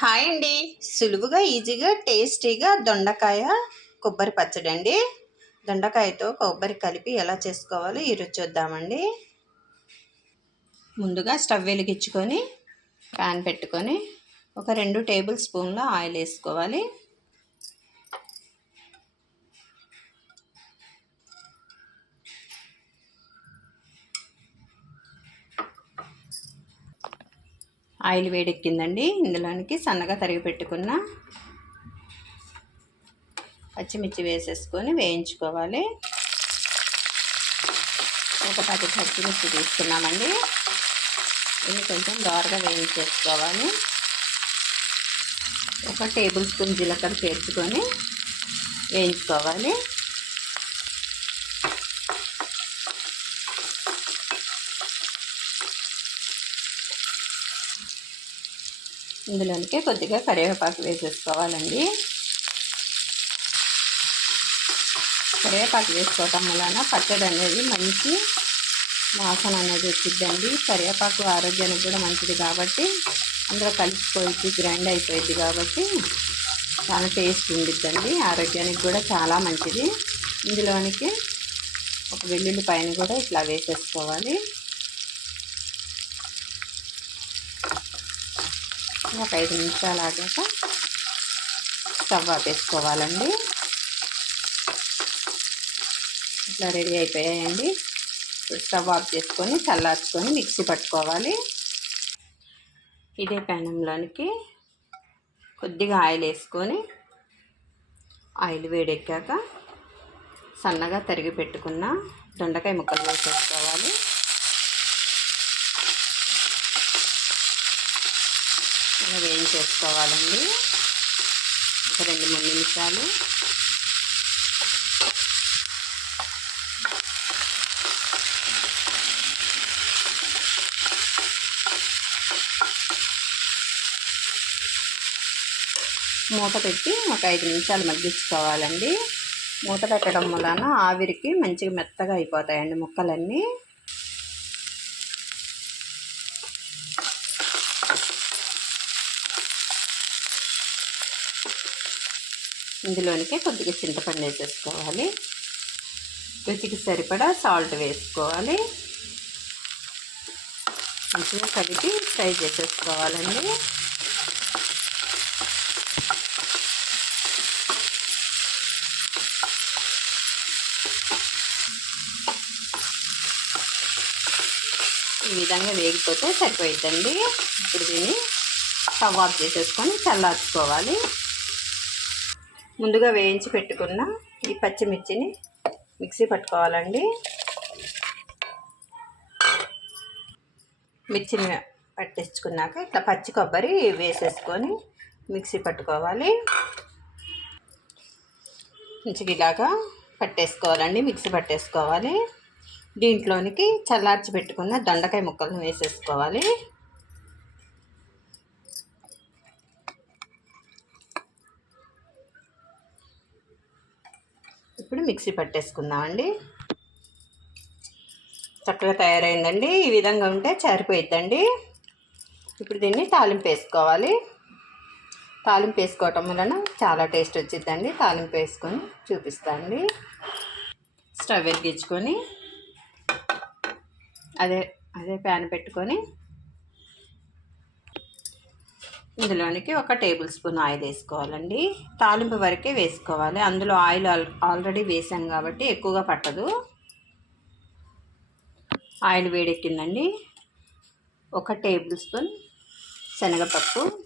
Hi అండి. సులువుగా ఈజీగా టేస్టీగా దొండకాయ కొబ్బరి పచ్చడి అండి. దొండకాయతో కొబ్బరి కలిపి ఎలా చేసుకోవాలో ఈరోజు చూద్దామండి. ముందుగా స్టవ్ వెలిగించుకొని ప్యాన్ పెట్టుకొని ఒక రెండు టేబుల్ స్పూన్ల ఆయిల్ వేసుకోవాలి. ఆయిల్ వేడెక్కిందండి. ఇందులోనికి సన్నగా తరిగి పెట్టుకున్న పచ్చిమిర్చి వేసేసుకొని వేయించుకోవాలి. ఒక పది పచ్చిమిర్చి తీసుకున్నామండి. ఇవి కొంచెం దోరగా వేయించేసుకోవాలి. ఒక టేబుల్ స్పూన్ జీలకర్ర చేర్చుకొని వేయించుకోవాలి. ఇందులోనికి కొద్దిగా కరివేపాకు వేసేసుకోవాలండి. కరివేపాకు వేసుకోవటం వలన పచ్చడి అనేది మంచి వాసన అనేది వచ్చిద్దండి. కరివేపాకు ఆరోగ్యానికి కూడా మంచిది కాబట్టి అందులో కలిసిపోయి గ్రైండ్ అయిపోయింది కాబట్టి చాలా టేస్ట్ ఉండిద్దండి. ఆరోగ్యానికి కూడా చాలా మంచిది. ఇందులోనికి ఒక వెల్లుల్లి పైన కూడా ఇట్లా వేసేసుకోవాలి. ఒక ఐదు నిమిషాలు ఆగాక స్టవ్ ఆపేసుకోవాలండి. ఇట్లా రెడీ అయిపోయాయండి. స్టవ్ ఆఫ్ చేసుకొని చల్లార్చుకొని మిక్సీ పట్టుకోవాలి. ఇదే పెనంలోనికి కొద్దిగా ఆయిల్ వేసుకొని ఆయిల్ వేడెక్కాక సన్నగా తరిగి పెట్టుకున్న దొండకాయ ముక్కలు వేసేసుకోవాలి. ఇలా వేయించేసుకోవాలండి ఒక రెండు మూడు నిమిషాలు. మూత పెట్టి ఒక ఐదు నిమిషాలు మగ్గించుకోవాలండి. మూత పెట్టడం వలన ఆవిరికి మంచిగా మెత్తగా అయిపోతాయండి ముక్కలన్నీ. ఇందులోనికి కొద్దిగా చింతపండు వేసేసుకోవాలి. రుచికి సరిపడా సాల్ట్ వేసుకోవాలి. మంచిగా కలిపి ఫ్రై చేసేసుకోవాలండి. ఈ విధంగా వేగిపోతే సరిపోయిద్దండి. ఇప్పుడు దీన్ని స్టవ్ ఆఫ్ చేసేసుకొని చల్లార్చుకోవాలి. ముందుగా వేయించి పెట్టుకున్న ఈ పచ్చిమిర్చిని మిక్సీ పట్టుకోవాలండి. మిర్చిని పట్టించుకున్నాక ఇట్లా పచ్చి కొబ్బరి వేసేసుకొని మిక్సీ పట్టుకోవాలి. మంచిగా ఇలాగా పట్టేసుకోవాలండి మిక్సీ పట్టేసుకోవాలి. దీంట్లోనికి చల్లార్చి పెట్టుకున్న దొండకాయ ముక్కలను వేసేసుకోవాలి. ఇప్పుడు మిక్సీ పట్టేసుకుందామండి. చక్కగా తయారైందండి. ఈ విధంగా ఉంటే చారిపోయిద్దండి ఇప్పుడు దీన్ని తాలింపు వేసుకోవాలి. తాలింపు వేసుకోవటం వలన చాలా టేస్ట్ వచ్చిద్దండి. తాలింపు వేసుకొని చూపిస్తాండి స్టవ్ వెలిగించుకొని అదే అదే ప్యాన్ పెట్టుకొని ఇందులోనికి ఒక టేబుల్ స్పూన్ ఆయిల్ వేసుకోవాలండి. తాలింపు వరకే వేసుకోవాలి. అందులో ఆయిల్ ఆల్రెడీ వేసాం కాబట్టి ఎక్కువగా పట్టదు. ఆయిల్ వేడెక్కిందండి. ఒక టేబుల్ స్పూన్ శనగపప్పు.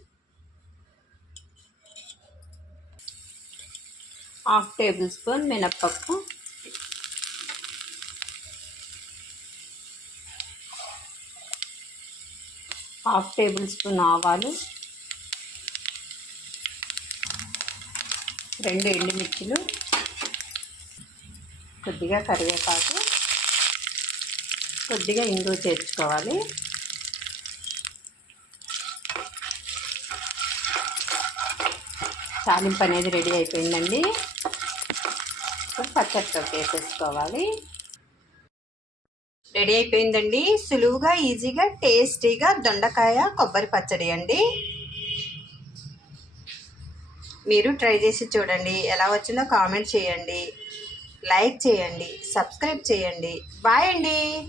హాఫ్ టేబుల్ స్పూన్ మినప్పప్పు. హాఫ్ టేబుల్ స్పూన్ ఆవాలు. రెండు ఎండుమిర్చిలు కొద్దిగా కరివేపాకు కొద్దిగా ఇంగు చేర్చుకోవాలి. తాలింపు అనేది రెడీ అయిపోయిందండి. ఇప్పుడు పచ్చడితో వేసేసుకోవాలి రెడీ అయిపోయిందండి. సులువుగా ఈజీగా టేస్టీగా దొండకాయ కొబ్బరి పచ్చడి అండి. మీరు ట్రై చేసి చూడండి. ఎలా వచ్చిందో కామెంట్ చేయండి. లైక్ చేయండి. సబ్స్క్రైబ్ చేయండి. బాయ్ అండి.